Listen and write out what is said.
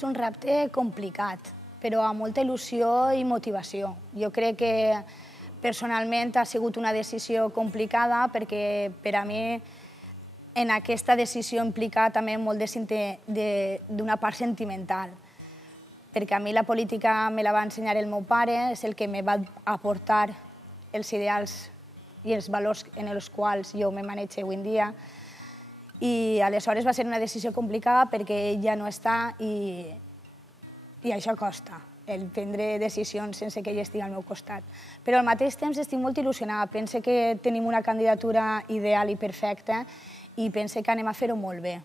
És un repte complicat, però amb molta il·lusió i motivació. Jo crec que personalment ha sigut una decisió complicada perquè per a mi en aquesta decisió implica també molt d'una part sentimental. Perquè a mi la política me la va ensenyar el meu pare, és el que me va aportar els ideals i els valors en els quals jo me manejo avui en dia. I aleshores va ser una decisió complicada perquè ell ja no està i això costa, el prendre decisions sense que ell estigui al meu costat. Però al mateix temps estic molt il·lusionada, pense que tenim una candidatura ideal i perfecta i pense que anem a fer-ho molt bé.